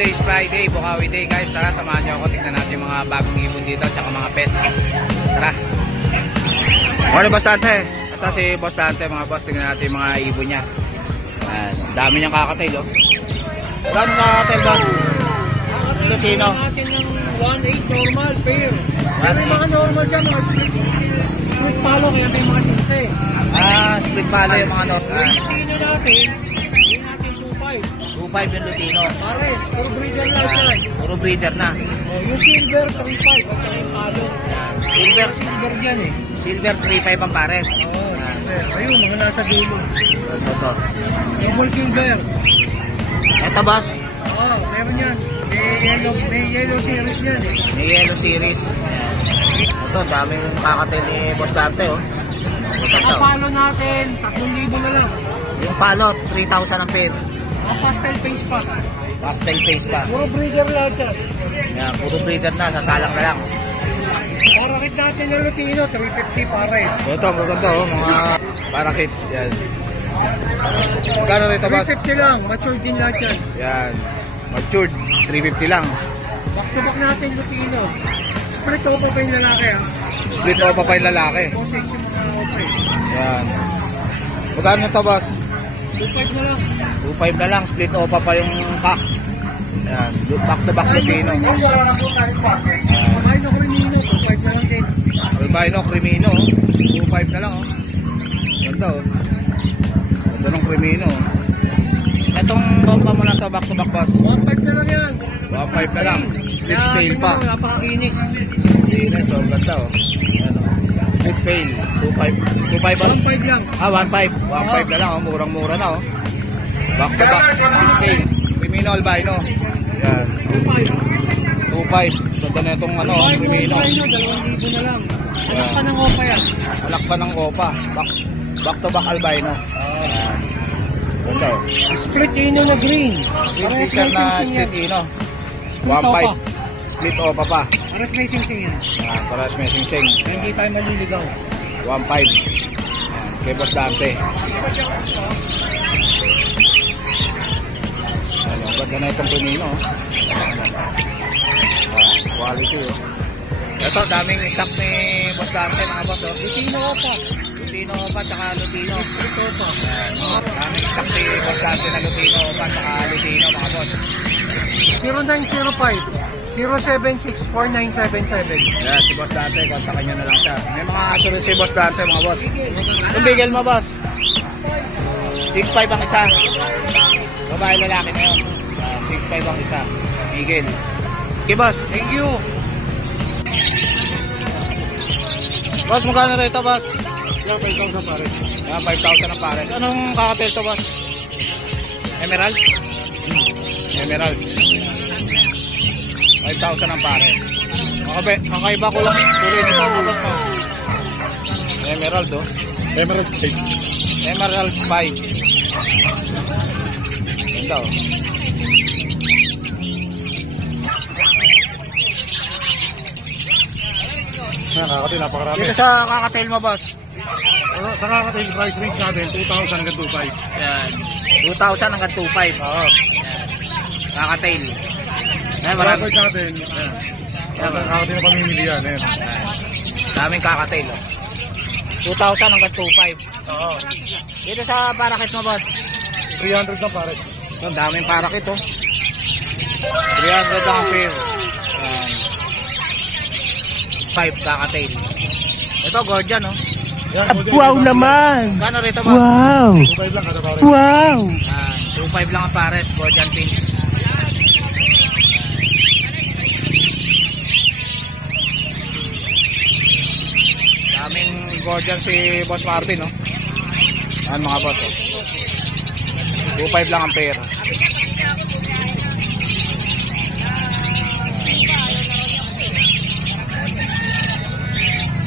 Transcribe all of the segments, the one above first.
today is Friday, Bukawi Day guys. Tara, samahan nyo ako. Tignan natin yung mga bagong ibon dito at saka mga pets. Tara. Morning Boss Dante. Ito si Boss Dante mga boss. Tignan natin yung mga ibon niya. Ayan. Dami niyang kakatail oh. Dami kakatail boss. Lutino. Natin ng 1.8 normal pair. Pero yung mga normal dyan, mga split palo, kaya may mga sinse. Split palo yung mga normal. Yung Lutino natin, yung natin 2.5. 2.5 yung Lutino. Pares, puro breeder lang yan. Puro breeder na. Yung silver, 3.5. At saka yung palo. Silver dyan eh. Silver 3.5 ang pares. Ayun, mga nasa dulo. Ito. Double silver. Ito boss. Meron yan. May yellow series yan eh. May yellow series. Ito, daming kakatail ni Boss Dante oh. Ang palo natin, 3,000 na lang. Yung palot, 3,000 ang pair. Ang pastel face pa. Pastel face pa. Puro breeder lahat yan. Yan, puro breeder na, sasalang na lang. Parakit natin ng Lutino, 350 pares. Ito, ang gaganda oh, mga parakit. Yan. Kano rito boss? 350 lang, matured din lahat yan. Yan, matured, 350 lang. Back to back natin Lutino. Split opa pa yung lalaki ha. Split opa pa yung lalaki. Posage yung mga opa eh. Yan. Magkano nito boss? 2.5 na lang. 2.5 na lang, split opa pa yung pack. Yan, back to back Lutino. Albino Crimino, 2.5 na lang din. Albino Crimino, 2.5 na lang oh. Ganda oh. Ganda ng Crimino. Itong bomba mo na to, back to back boss. 1.5 na lang yan. 1.5 na lang. Split tail pa. Napakakinis. Linis oh, ganda oh. Yan oh. Split tail, 2.5. 2.5 ba? 1.5 lang. 1.5. 1.5 na lang oh, murang-mura na oh. Back to back, split tail. Crimino Albino. Yan. 2.5. Ganda na itong ano, Crimino. 2,000 na lang. Alak pa ng opa yan. Alak pa ng opa. Back to back Albino. Ganda oh. Split ino na green. Split picture na split ino. 1.5. Split opa pa. Paras may sing-sing yan. Paras may sing-sing. Hindi tayo maliligaw. 1.5. Kay Boss Dante. Ano, ganda na itong Crimino. Quality oh. Ito, daming stock ni Boss Dante mga boss oh. Lutino opa. Lutino opa tsaka Lutino. Split opa. Daming stock si Boss Dante na Lutino opa tsaka Lutino mga boss. 0905-076-4977. Yan, si Boss Dante, kontakin nyo na lang siya. May mga aso rin si Boss Dante mga boss. Yung bigel mo boss? 6.5 ang isa. Babae lalaki na yun. 6.5 ang isa. Bigel. Okay boss, thank you. Boss, magkano rin ito boss? Yan, 5,000 pare. Yan, 5,000 ang pares. Anong kakatil ito boss? Emerald? Emerald. 5,000 ang pares. Kakaiba ko lang. Tuloy nito mga boss. Emerald oh. Emerald 5. Emerald 5. Ganda oh. Nakakati, napakarami. Dito sa kakatail mo boss. Sa kakati, price range natin, 2,000 hanggang 2,500. Yan. 2,000 hanggang 2,500. Oo. Kakatail. Yan, marami. Record natin, yan, kakati na pamimili yan. Yan. Daming kakatail oh. 2,000 hanggang 2,500. Oo. Dito sa parakit mo boss. 300 lang pare. Ang daming parakit oh. 300 lang ang pair. 5 kakatail. Ito Gordian oh. Yan, Wow naman! Kano rito boss? Wow! 2,500 lang kada pare. Wow! 2.5 lang ang pares, Gordian pin. Daming Gordian si Boss Marvin no. Ayan mga boss oh. 2.5 lang ang pair.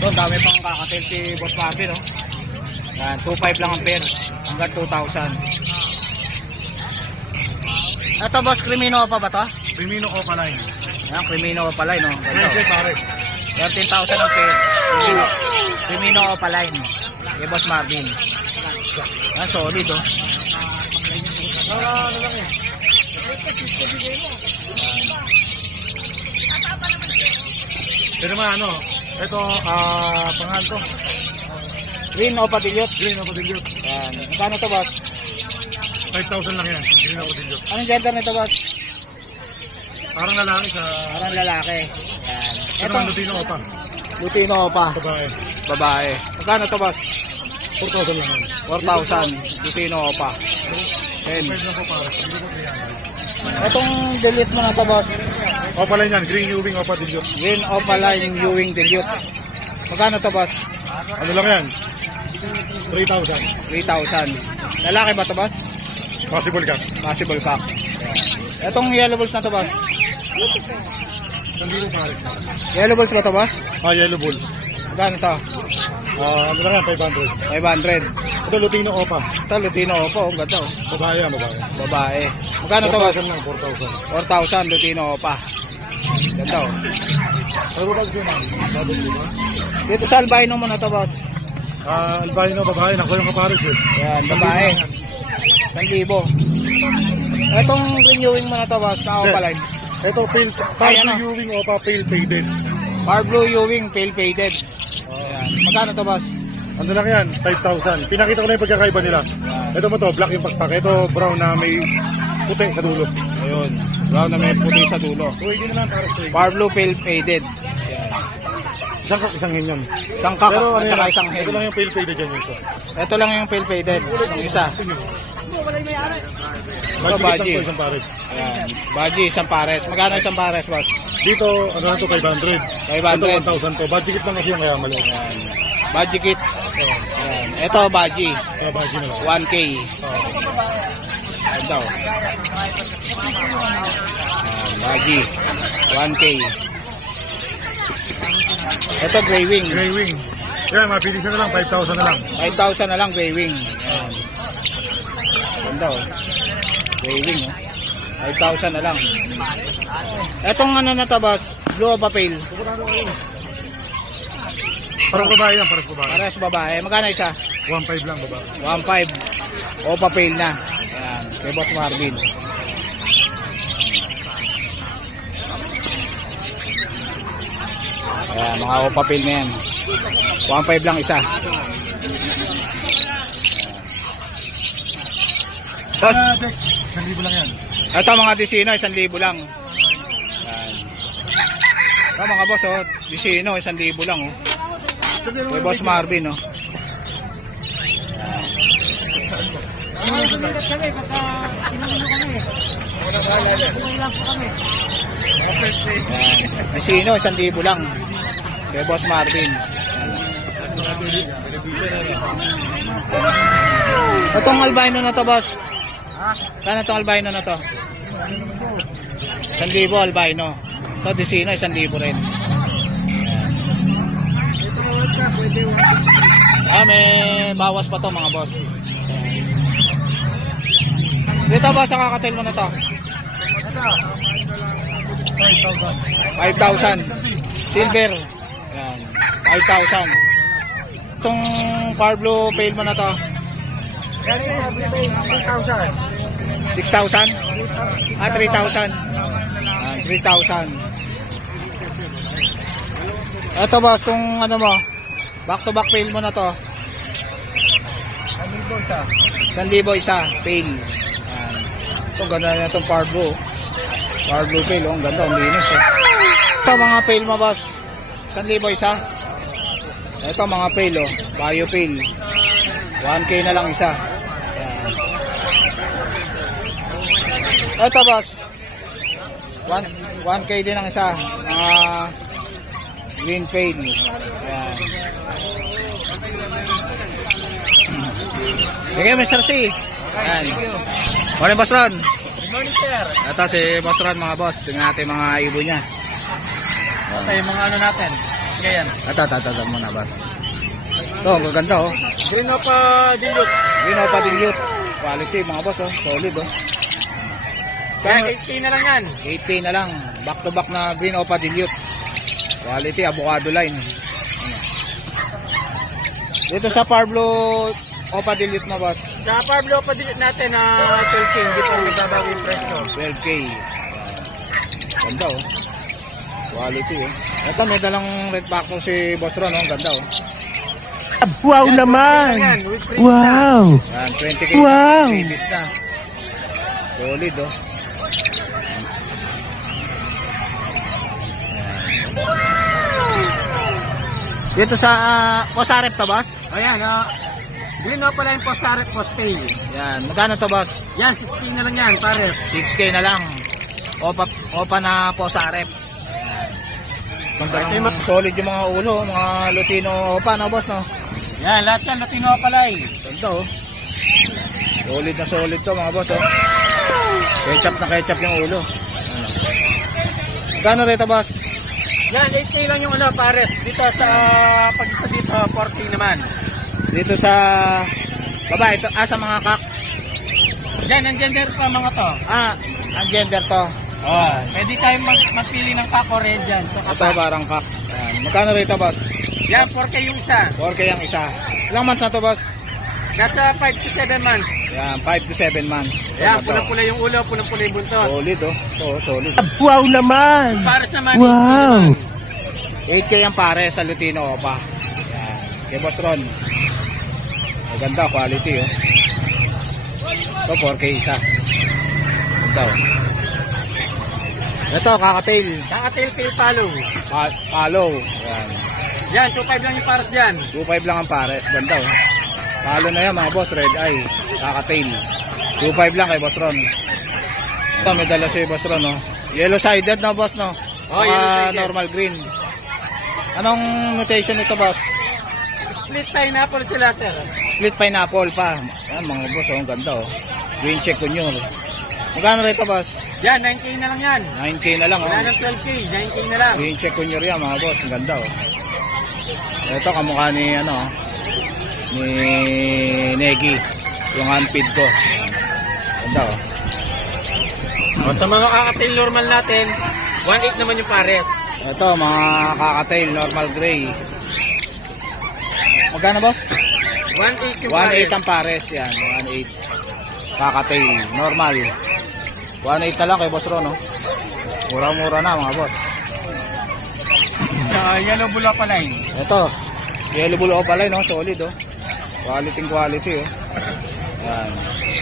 Ito, dami pang kakatil si Boss Marvin no. Ayan, 2.5 lang ang pair hanggang 2,000. Ito boss, Crimino pa ba to? Crimino Opaline. Ayan, Crimino Opaline no. Yes, pare. 13,000 ang pair. Crimino Opaline. Kay Boss Marvin. Ah, solid oh. Ano lang eh. Ito naman ano, ito, pangalan to. Green Opa Dilute. Green ako din yun. Yan. Magkano to, boss? 5,000 lang yan. Green ako din yun. Anong gender nito, boss? Parang lalaki sa... Parang lalaki. Yan. Ito naman, Lutino Opa. Lutino Opa. Babae. Babae. Magkano to, boss? 4,000 lang yan. 4,000. Lutino Opa. Yan. 5 lang po para. Hindi ko kaya. Itong Dilute mo na to, boss? Opa lang yan. Green Ewing Opa din yun. Green Opaline Ewing Dilute. Magkano to, boss? Ano lang yan? 3,000. 3,000. Lalaki ba to, boss? Possible ka. Possible cock. Itong yellow balls na to, boss? Hindi ko pare. Yellow balls ba to, boss? Yellow Bulls. Magkano to? Ano lang yan? 500. 500. Ito Lutino Opa. Ito, Lutino Opa. Ang ganda, oh. Babae yan, babae. Babae. Magkano to, boss? 4,000 lang, 4,000 4,000. Lutino Opa. Ganda, oh. Ano ba gusto naman? Bago dito. Dito sa albino mo na to, boss. Albino, babae. Nakuha yung kapares eh. Yan, babae. 1,000. Itong renewing mo na to, boss. Na Opaline. Ito, pale, Ay, pale ano? Ewing Opa, pale faded. Far blue Ewing, pale faded. Yan. Magkano to, boss? Ano lang yan? 5,000. Pinakita ko na yung pagkakaiba nila. Ito mo to, black yung pakpak. Ito, brown na may puti sa dulo. Ayun. Brown na may puti sa dulo. Tuwigin na lang para sa Far blue, pale faded. Isang kak, isang hen yun. Isang kakak Pero at ano saka yan, isang hen. ito lang yung pale faded yan yung isa. Ito lang yung pale faded. Yung isa. Budget lang Baji. to, isang pares. Ayan. Baji, isang pares. Magkano isang pares, boss? Dito, ano lang to, 500. 500. Ito, 1,000 to. Budget lang kasi yung kaya mali. Baji kit. Ayan. Ito, baji. Kaya budget na lang. 1K. Ito. Baji. 1K. Ito, gray wing. Grey wing. Yan, mapili na lang, 5,000 na lang. 5,000 na lang, gray wing. Ayan. Ganda, oh. Gray wing, oh. 5,000 na lang. Etong ano na to, boss? Blue Opa Pale. Parang babae yan, parang babae. Pares babae. Magkano isa? 1,500 lang babae. 1.5. Opa Pale na. Ayan. Kay Boss Marvin. Ayan, mga Opa Pale na yan. 1.5 lang isa. Tapos, 1,000 lang yan. ito mga Disino, 1,000 lang. Ayan. Ito mga boss, oh. Disino, 1,000 lang, oh. Kay Boss Marvin, oh. Ayan. Disino, 1,000 lang. Kay Boss Marvin. Itong albino na to, boss. Kano itong albino na to? 1,000 albino. Ito, Disino, 1,000 rin. May bawas pa to, mga boss. Dito ba sa kakatail mo na to? 5,000. Silver. Yan. 5,000. Itong Far Blue Pale mo na to? 6,000? 3,000. 3,000. Ito ba, itong ano mo, back to back pail mo na to? 1,000 isa, pail. Ito, ganda na itong Far Blue. Far Blue pail, ang ganda, ang linis eh. Ito mga pail mo, boss. 1,000 isa. Ito mga pail, oh. Bio pail. 1K na lang isa. Ito, boss. 1K din ang isa. Mga green pail. Ayan. Okay, Mr. C. Ayan. Morning, Boss Ron. Good morning, sir. Ito si Boss Ron, mga boss. Tingnan natin mga ibo niya. Ito yung mga ano natin. Ngayon. Ito muna, boss. Ito, ang gaganda, oh. Green Opa Dilute. Green Opa Dilute. Quality, mga boss, oh. Solid, oh. Kaya 18 na lang yan. 8K na lang. Back to back na Green Opa Dilute. Quality, avocado line. Dito sa Far Blue Opa Dilute na, boss. Sa Pablo Opa Dilute natin na 12K. Hindi pa magbabawi yung presyo. 12K. Ganda, oh. Quality eh. Ito may dalang red factor si Boss Ron, oh. Ang ganda oh. Wow naman! Yan, with free Wow! Yan, 20k Wow! previous na. Solid oh. Dito sa Posarep to, boss? Ayan, green o pala yung post-saret, post-pay. Yan, magkano to, boss? Yan, 6K na lang yan, pares. 6k na lang. Opa na Posarep. Magandang solid yung mga ulo, mga Lutino opa, no, boss, no? Yan, lahat yan, Latino palay. Ganda oh. Solid na solid to, mga boss, oh. Ketchup na ketchup yung ulo. Magkano rito, boss? Yan, 8K lang yung pares. Dito sa pag-isa dito, 4K naman. Dito sa babae to, sa mga kak. Yan, ang gender pa mga to. Ang gender to. Oh, pwede tayong magpili ng kako rin dyan. So, Ito parang kak. Yan. Magkano rito, boss? yan, 4K yung isa. 4K ang isa. Ilang months na to, boss? Nasa 5 to 7 months. Yan, 5 to 7 months. Yan, Ito. pulang-pula yung ulo, pulang-pula yung buntot. Solid oh. Ito, solid. Wow naman! Pares naman. Wow! 8K ang pare sa Lutino opa. Yan. Kay Boss Ron. Maganda, quality oh. Ito, 4K isa. Ganda oh. Ito, kakatail. Kakatail tail palo. Follow. Yan. Yan, 2.5 lang yung pares dyan. 2.5 lang ang pares. Ganda oh. Follow na yan mga boss. Red eye. Kakatail. 2.5 lang kay Boss Ron. Ito, may dala si Boss Ron oh. Yellow sided na boss no. Oh, yellow-sided. Normal green. Anong mutation ito, boss? Split pineapple sila, sir. Split pineapple pa. Yan, mga boss, oh, ang ganda, oh. Green check kunyor. Magkano rito, boss? Yan, 9K na lang yan. 9K na lang, oh. Wala ng 12K, 9K na lang. Green check kunyor yan, mga boss. Ang ganda, oh. Ito, kamukha ni, ni Negi. Yung handpid ko. Ganda, oh. O, sa mga kakatail normal natin, 1.8 naman yung pares. Ito, mga kakatail, normal gray. Magkano, boss? 1.8 yung 1.8 pares. ang pares, yan. 1.8. Kakatail, normal. 1.8 na lang kay Boss Ron, no? Mura-mura na, mga boss. Yellow bula pala yun. Ito, yellow bull opalay, no? Solid, oh. Quality, oh. Yan.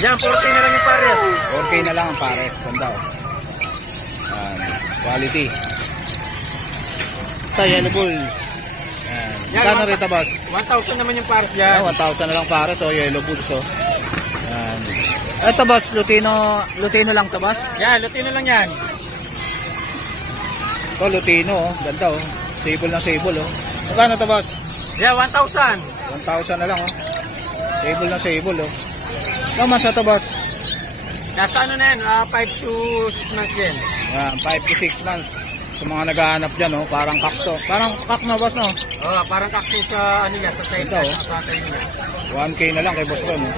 Yan, 4K na lang yung pares. 4K na lang ang pares. Ganda, oh. Yan. Quality. Ito, yellow bull. Yan. Yan, Magkano rito, boss? 1,000 naman yung pares dyan. 1,000 na lang pares, oh. Yellow bulls, oh. Yan. Ito, boss, Lutino lang to, boss? Yan, Latino lang yan. Ito, Lutino, oh. Ganda, oh. Sable na sable, oh. Magkano to, boss? Yan, 1,000. 1,000 na lang, oh. Sable na sable, oh. Ilang months na to, boss? Nasa ano na yan, 5 to 6 months din. Yan, 5 to 6 months. Sa mga naghahanap dyan, oh. Parang kakto. Parang kak na, boss, no? Oh, parang kakto sa ano niya, sa side Ito, oh. sa patay niya. 1K na lang kay Boss Ron, oh.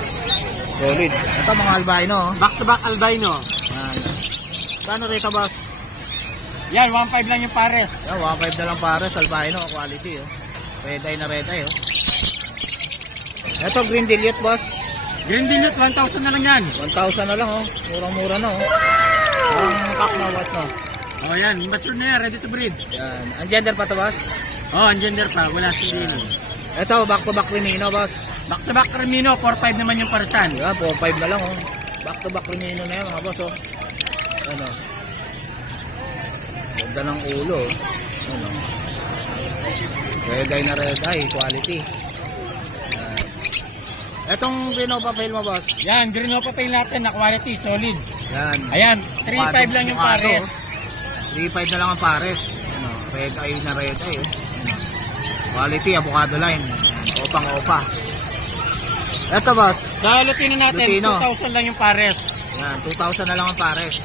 Solid. Ito, mga albino, oh. Back to back albino. Yan. Kano rito, boss? Yan, 1.5 lang yung pares. Yan, 1.5 na lang pares, albino, quality, oh. Red eye na red eye, oh. Ito, green dilute, boss. Green Dinut, 1,000 na lang yan. 1,000 na lang, oh. Murang-mura na, oh. Ang kak na, boss, no? Oh, yan, mature na yan, ready to breed. Yan. Ang gender pa to, boss? Oh, ang gender pa, wala si Dino. Ito, back-to-back Remino, boss. Back to back Remino, 4.5 naman yung paresan. Yan, 4.5 na lang, oh. Back-to-back Remino na yan, mga boss, oh. Ano? Ganda ng ulo, oh. Ano? Red eye na red eye, quality. Yan. Etong Renova Fail mo, boss? Yan, Green Pail natin na quality, solid. Yan. Ayan, 3.5 lang yung pares. 3.5 na lang ang pares. Ano? Red eye na red eye, oh. Ano? Quality, avocado line. Opang-opa. Ito, boss. Sa Lutino natin, Lutino. 2,000 lang yung pares. Yan, 2,000 na lang ang pares.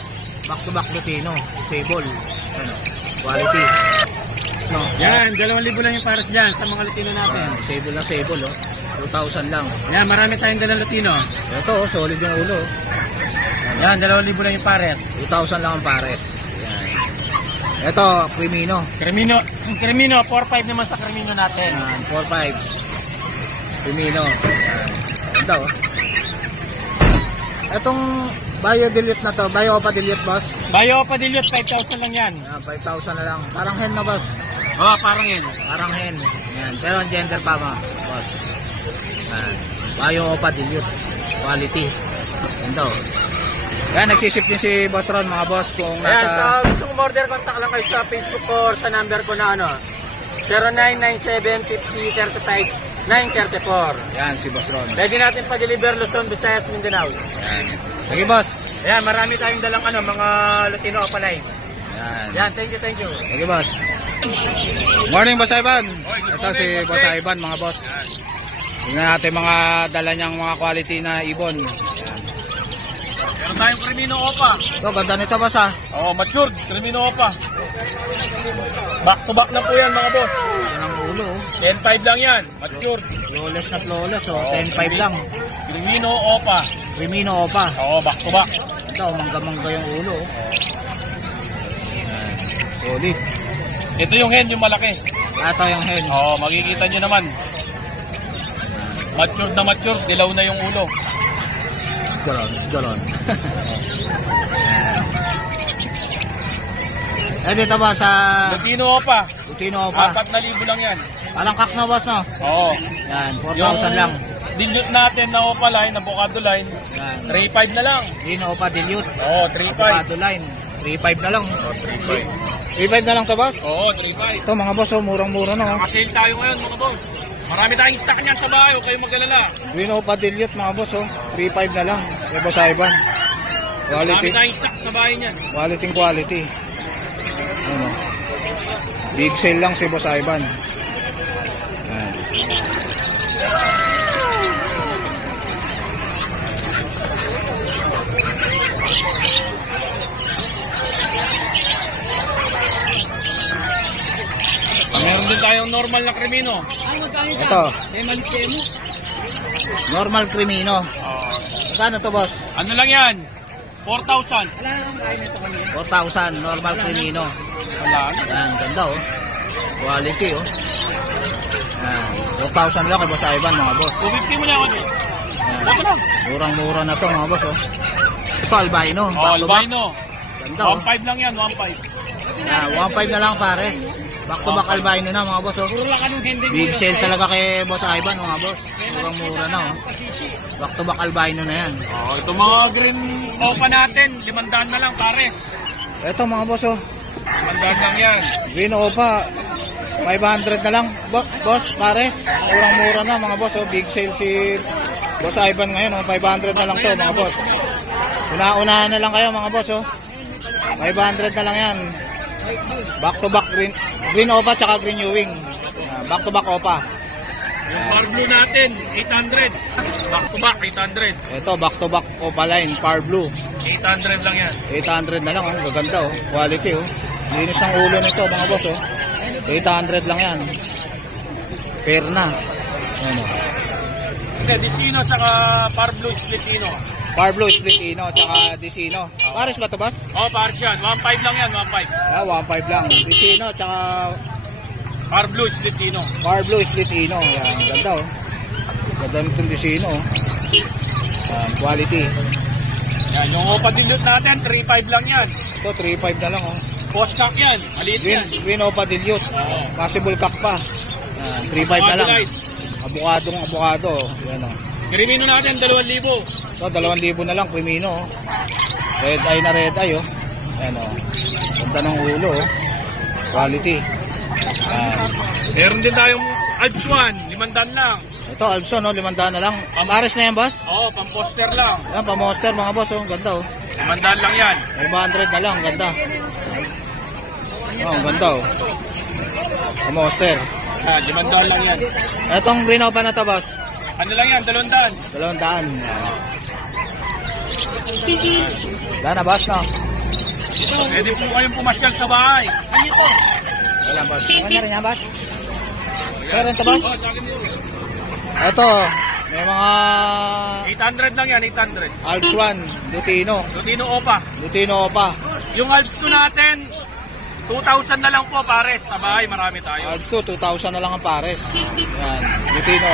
Back-to-back Lutino. Sable. Ano? Quality. No? Yan, 2,000 lang yung pares dyan sa mga Lutino natin. Sable na sable, oh. 2,000 lang. Yan, marami tayong dalang Lutino. Ito, oh, solid yung ulo. Oh. Yan, 2,000 lang yung pares. 2,000 lang ang pares. Yan. Ito, Crimino. Cremino, 4.5 naman sa Cremino natin. Yan, 4,500. Crimino. Yan. Ganda, oh. Etong Bio dilute na to. Bio pa dilute, boss. Bayo pa dilute, 5,000 lang yan. Yan, 5,000 na lang. Parang hen na, boss. Oh, parang yun. Parang hen. Yan. Pero ang gender pa, boss. Yan. Bio pa dilute. Quality. Ganda, oh. Yan, nagsisip din si Boss Ron, mga boss. Kung Ayan, nasa... so gusto order, contact lang kayo sa Facebook or sa number ko na 0997-5035-934. Yan, si Boss Ron. Pwede natin pa-deliver Luzon, Visayas, Mindanao. Yan. Sige, boss. Ayan, marami tayong dalang mga Latino Opalay. Yan. Yan, thank you, thank you. Sige, boss. Morning, Boss Ivan. Ito si Boss Ivan, mga boss. Tingnan natin mga dala niyang mga quality na ibon. Meron tayong Crimino Opa. Ito, ganda nito, boss, ha. Oh, matured, Crimino Opa. Back to back na po yan, mga boss. Yan ang ulo, oh. 10-5 lang yan, matured. Flawless na flawless, oh. 10.5 lang. Crimino Opa. Crimino pa. Oo, back to back. Ito, mangga-mangga yung ulo, oh. Yan. Solid. Ito yung hen, yung malaki. Ito yung hen. Oo, makikita nyo naman. Matured na matured, dilaw na yung ulo. Galon. Eh, dito ba sa... Lutino Opa. Lutino pa. 4,000 lang yan. Parang kak na, boss, no? Oo. Yan, 4,000 lang. Dilute natin na Opa line, na Bocado line, Yan. 3,500 na lang. Lutino pa dilute. Oo, 3,500. Avocado line. 3.5 na lang. 3.5 na lang to, boss? Oo, 3,500. Ito, mga boss, oh, murang-mura na, oh. Nakasale tayo ngayon, mga boss. Marami tayong stock niyan sa bahay, huwag kayong mag-alala. Lutino pa dilute, mga boss, oh. 3.5 na lang. Kay Boss Ivan. Marami Quality. tayong stock sa bahay niyan. Quality. Ano? Big sale lang si Boss Ivan. Yan. Meron din tayong normal na Crimino. Ito, normal Crimino. Magkano to, boss? Ano lang yan? 4,000. 4,000, normal Crimino. Wala. Yan, ganda, oh. Quality, oh. Yan, 4,000 lang kay Boss Ivan, mga boss. 250 mo na ako dyan. Yan. Ito lang. Murang-mura na to, mga boss, oh. Ito, albino. Oh, Back to back. albino. Ganda, oh. 1,500 lang yan, 1,500. Yan, 1.5 na lang, pares. Back to back albino na, mga boss, oh. Puro lang anong hindi. Big sale talaga kay Boss Ivan, mga boss. Murang-mura na, oh. Back to back albino na yan. Oh, ito mga green opa natin, 500 na lang pares. Ito, mga boss, oh. 500 lang yan. Green Opa, 500 na lang, boss, pares. Murang-mura na, mga boss, oh. Big sale si Boss Ivan ngayon, oh. 500 na lang to, mga boss. Una-unahan na lang kayo, mga boss, oh. 500 na lang yan. Back to back green Opa tsaka green Ewing. Back to back Opa. Yung bar blue natin, 800. Back to back, 800. Ito, back to back Opa line, Par Blue. 800 lang yan. 800 na lang, oh. Gaganda, oh. Quality, oh. Linis ng ulo nito, mga boss, oh. 800 lang yan. Fair na. Ano? Hindi, Dicino saka Par blue Splitino. Par Blue, Split Ino, tsaka Dicino. Pares ba ito, boss? Oh, pares yan. 1,500 lang yan, 1,500. Yeah, 1.5 lang. Dicino, tsaka Par blue Splitino. Par Blue, Split Ino. Yan, ganda, oh. Ganda nitong Dicino, oh. Yan, quality. Yan, yung opa dilute natin, 3,500 lang yan. Ito, 3.5 na lang, oh. Post-cock yan, maliit yan. Green Opa Dilute. Oo. Possible cock pa. Yan, 3.5 na lang. Abukado, oh. Yan, oh. Crimino natin, 2,000. Ito, 2,000 na lang, Crimino, oh. Red eye na red eye, oh. Yan, oh. Ganda ng ulo, oh. Quality. Yan. Meron din tayong Alps 1, 500 lang. Ito, Alpson, oh. 500 na lang. Pares na yan, boss? Oo, pang-poster lang. Yan, pa-monster, mga boss, oh. Ganda, oh. 500 lang yan. 500 na lang, ganda. Oh, ang ganda, oh. Pa-monster. Yan, 500 lang yan. Etong green opa na to, boss. Ano lang yan, 200. 200. Wala na, boss, no? Pwede po kayong pumasyal sa bahay. Ano ito? Wala, boss. Ano rin yan, boss? Meron to, boss? Oh, sa akin yun. Ito, may mga 800 lang yan, 800. Alps 1, Lutino. Lutino Opa. Lutino Opa. Yung Alps 2 natin, 2,000 na lang po pares. Sa bahay, marami tayo. Alps 2, 2,000 na lang ang pares. Yan, Lutino.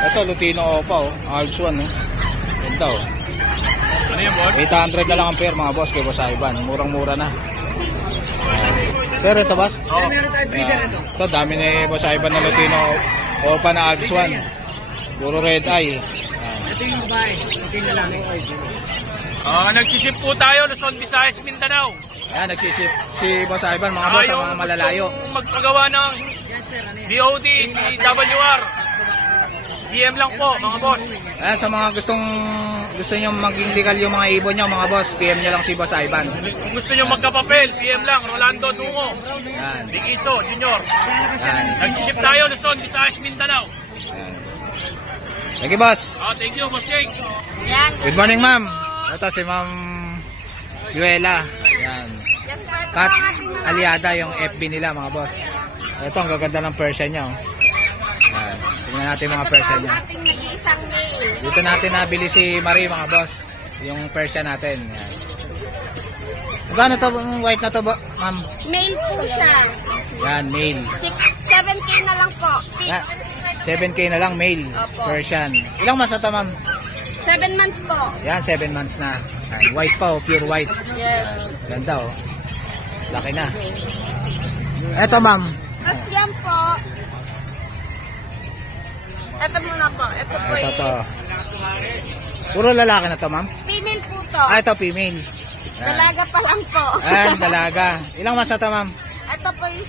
Ito, Lutino Opa, oh. Alps 1, oh. Ganda, oh. Ano Ano yung boss? 800 na lang ang pair mga boss kay Boss Ivan. Murang-mura na. Sir, ito boss? Oh. Meron tayo breeder ito. Ito, dami ni Boss Ivan na Lutino. Opa na Alps 1. Puro red eye. Ito yung babae. Ito yung lalaki. Nagsiship po tayo, Luzon, Visayas, Mindanao. Ayan, nagsisip si Boss Ivan mga boss sa mga malalayo. Magpagawa ng Yes sir, ano yan? BOD, CWR. DM lang po, mga boss. Ayan, sa mga gusto nyo maging legal yung mga ibon nyo mga boss, PM nyo lang si Boss Ivan. Kung gusto nyo magkapapel, PM lang, Rolando Dungo. Ayan. Big Iso, Junior. Ayan. Nagsiship tayo, Luzon, Visayas, Mindanao. Thank you, boss. Thank you, Boss Jake. Good morning, ma'am. Ito si Ma'am Yuela. Ayan. Cats Aliada yung FB nila mga boss. Ito ang gaganda ng Persian niya. Oh. Ayan. Tingnan natin mga Persian niya. ating nag-iisang nail. Dito natin nabili si Marie mga boss. Yung Persian natin. Ayan. Magkano to yung white na to ma'am? Male po siya. Yan, male. 7K na lang po. Yan. 7K na lang male. Opo. Persian. Ilang months na to ma'am? 7 months po. Yan, 7 months na. Ayan. White pa oh, pure white. Yes. Ganda oh. Laki na. Eto ma'am. Tapos yan po. Ito muna po. Ito po Ito yung to. Puro lalaki na to ma'am? female po to. Ito female. Yan. Dalaga pa lang po. Ayan, dalaga. Ilang months na to ma'am? Ito po yung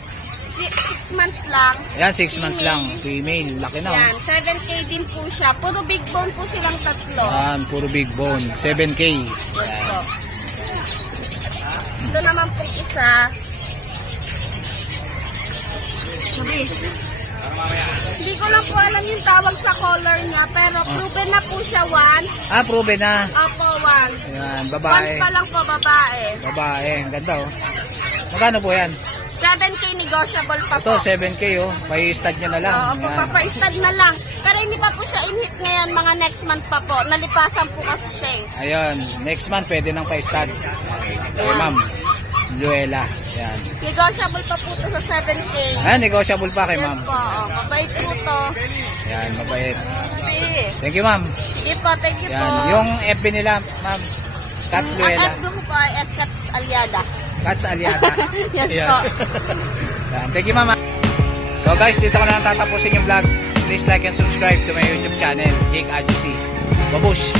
6 months lang. Ayan, 6 months lang. Female. Laki na Yan. oh. 7K din po siya. Puro big bone po silang tatlo. Ayan, puro big bone. 7K. Yes po. Ayan. Ito naman pong isa. Hindi ko lang po alam yung tawag sa color niya, pero proven na po siya once. Proven na. Opo, once. Ayan, Once babae. pa lang po, babae. Babae. Ang ganda oh. Magkano po yan? 7K negotiable pa Ito, po. 7K oh. Pay-stud nyo na lang. Oo, po, Ayan. papa-stud na lang. Pero hindi pa po siya in-hit ngayon, mga next month pa po. Nalipasan po kasi siya eh. Ayun, next month pwede nang pay-stud. Okay, ma'am. Luella. Ayan. Negotiable pa po ito sa 7K. Ayan, negotiable pa kay Yes ma'am. po, mabait po to. Ayan, mabait. Sige. Thank you, ma'am. Sige po, thank you Ayan, po. yung FB nila, ma'am. Cats Ang Luella. FB ko po ay Cats Aliada. Cats Aliada. Yes Ayan. po. Ayan, thank you, ma'am. So guys, dito ko na tatapusin yung vlog. Please like and subscribe to my YouTube channel, Jake Adjusi. Babush!